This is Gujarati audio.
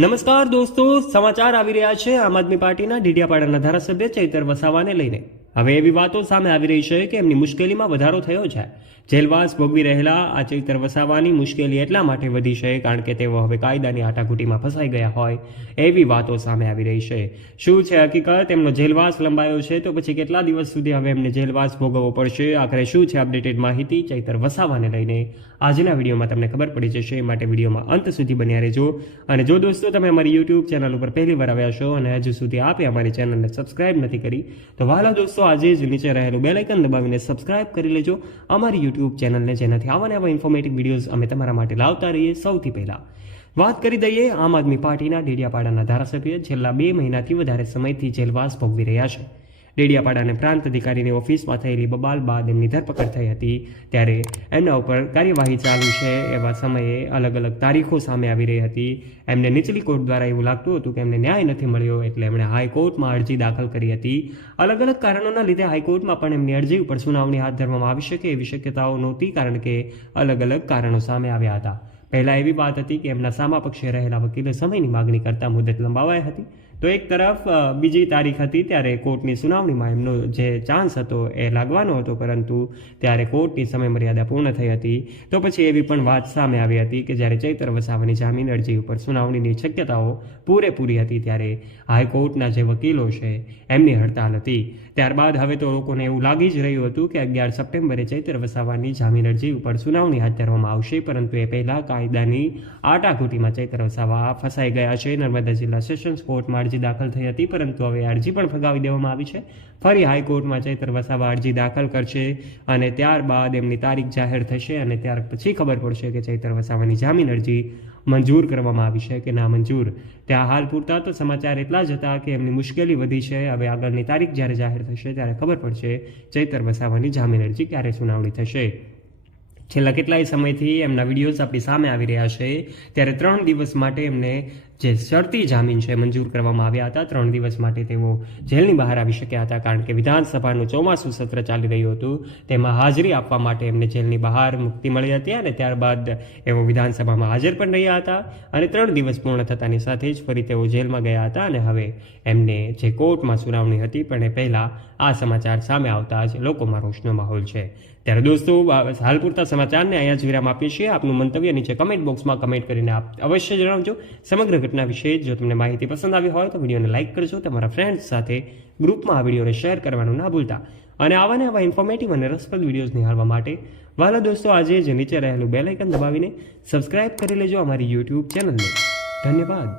નમસ્કાર દોસ્તો સમાચાર આવી રહ્યા છે. આમ આદમી પાર્ટીના ડીડિયાપાડાના ધારાસભ્ય ચૈતર વસાવાને લઈને. હવે એવી વાતો સામે આવી રહી છે કે એમની મુશ્કેલીમાં વધારો થયો છે. જેલવાસ ભોગવી રહેલા આ ચૈતર વસાવાની મુશ્કેલી એટલા માટે વધી છે કારણ કે તેઓ હવે કાયદાની આટાઘૂટીમાં ફસાઈ ગયા હોય એવી વાતો સામે આવી રહી છે. શું છે હકીકત? એમનો જેલવાસ લંબાયો છે તો પછી કેટલા દિવસ સુધી હવે એમને જેલવાસ ભોગવવો પડશે? આખરે શું છે અપડેટેડ માહિતી? ચૈતર વસાવાને લઈને આજના વિડીયોમાં તમને ખબર પડી જશે. એ માટે વિડીયોમાં અંત સુધી બન્યા રહેજો. અને જો દોસ્તો તમે અમારી યુટ્યુબ ચેનલ ઉપર પહેલી વાર આવ્યા છો અને હજુ સુધી આપે અમારી ચેનલને સબસ્ક્રાઇબ નથી કરી, તો વાલા દોસ્તો આજે જ નીચે રહેલું બેલાઇકન દબાવીને સબસ્ક્રાઇબ કરી લેજો. અમારી યુટ્યુબ ચેનલને જેનાથી આવા ને આવા ઇન્ફોર્મેટિવ વિડીયોઝ અમે તમારા માટે લાવતા રહીએ સૌથી પહેલા. વાત કરી દઈએ આમ આદમી પાર્ટીના ડેડિયાપાડાના ધારાસભ્ય. છેલ્લા બે મહિનાથી વધારે સમયથી જેલવાસ ભોગવી રહ્યા છે. ડેડિયાપાડાને પ્રાંત અધિકારીની ઓફિસમાં થયેલી બબાલ બાદ એમની ધરપકડ થઈ હતી. ત્યારે એમના ઉપર કાર્યવાહી ચાલુ છે એવા સમયે અલગ અલગ તારીખો સામે આવી રહી હતી. એમને નીચલી કોર્ટ દ્વારા એવું લાગતું હતું કે એમને ન્યાય નથી મળ્યો એટલે એમણે હાઈકોર્ટમાં અરજી દાખલ કરી હતી. અલગ અલગ કારણોના લીધે હાઈકોર્ટમાં પણ એમની અરજી ઉપર સુનાવણી હાથ ધરવામાં આવી શકે એવી શક્યતાઓ નહોતી કારણ કે અલગ અલગ કારણો સામે આવ્યા હતા. પહેલાં એવી વાત હતી કે એમના સામા પક્ષે રહેલા વકીલે સમયની માગણી કરતાં મુદત લંબાવાઈ હતી. તો એક તરફ બીજી તારીખ હતી ત્યારે કોર્ટની સુનાવણીમાં એમનો જે ચાન્સ હતો એ લાગવાનો હતો, પરંતુ ત્યારે કોર્ટની સમયમર્યાદા પૂર્ણ થઈ હતી. તો પછી એવી પણ વાત સામે આવી હતી કે જ્યારે ચૈતર વસાવાની જામીન અરજી ઉપર સુનાવણીની શક્યતાઓ પૂરેપૂરી હતી ત્યારે હાઈકોર્ટના જે વકીલો છે એમની હડતાલ હતી. ત્યારબાદ હવે તો લોકોને એવું લાગી જ રહ્યું હતું કે અગિયાર સપ્ટેમ્બરે ચૈતર વસાવાની જામીન અરજી ઉપર સુનાવણી હાથ ધરવામાં આવશે, પરંતુ એ પહેલાં કાયદાની આટાઘૂટીમાં ચૈતર વસાવા ફસાઈ ગયા છે. નર્મદા જિલ્લા સેશન્સ કોર્ટમાં અરજી દાખલ થઈ હતી, પરંતુ હવે અરજી પણ ફગાવી દેવામાં આવી છે. ફરી હાઈકોર્ટમાં ચૈતર વસાવા અરજી દાખલ કરશે અને ત્યારબાદ એમની તારીખ જાહેર થશે અને ત્યાર પછી ખબર પડશે કે ચૈતર વસાવાની જામીન અરજી મંજૂર કરવામાં આવી છે કે ના મંજૂર. ત્યાં હાલ પૂરતા તો સમાચાર એટલા જ હતા કે એમની મુશ્કેલી વધી છે. હવે આગળની તારીખ જ્યારે જાહેર થશે ત્યારે ખબર પડશે ચૈતર વસાવાની જામીન અરજી ક્યારે સુનાવણી થશે. છેલ્લા કેટલાય સમયથી એમના વિડીયોઝ આપણી સામે આવી રહ્યા છે. ત્યારે ત્રણ દિવસ માટે એમને જે શરતી જામીન છે મંજૂર કરવામાં આવ્યા હતા. ત્રણ દિવસ માટે તેઓ જેલની બહાર આવી શક્યા હતા કારણ કે વિધાનસભાનું ચોમાસું સત્ર ચાલી રહ્યું હતું. તેમાં હાજરી આપવા માટે એમને જેલની બહાર મુક્તિ મળી હતી અને ત્યારબાદ એઓ વિધાનસભામાં હાજર પણ રહ્યા હતા અને ત્રણ દિવસ પૂર્ણ થતાની સાથે જ ફરી તેઓ જેલમાં ગયા હતા અને હવે એમને જે કોર્ટમાં સુનાવણી હતી પણ એ પહેલાં આ સમાચાર સામે આવતા જ લોકોમાં રોષનો માહોલ છે. ત્યારે દોસ્તો હાલ પૂરતા સમાચારને અહીંયા જ વિરામ આપીએ છીએ. આપનું મંતવ્ય નીચે કમેન્ટ બોક્સમાં કમેન્ટ કરીને આપ અવશ્ય જણાવજો. સમગ્ર ઘટના વિશે જો તમને માહિતી પસંદ આવી હોય તો વિડીયોને લાઇક કરજો, તમારા ફ્રેન્ડ્સ સાથે ગ્રુપમાં આ વિડીયોને શેર કરવાનું ના ભૂલતા. અને આવા ને આવા ઇન્ફોર્મેટિવ અને રસપ્રદ વિડીયોઝ નિહાળવા માટે વાલા દોસ્તો, આજે જ નીચે રહેલું બેલાઇકન દબાવીને સબસ્ક્રાઇબ કરી લેજો અમારી યુટ્યુબ ચેનલને ધન્યવાદ.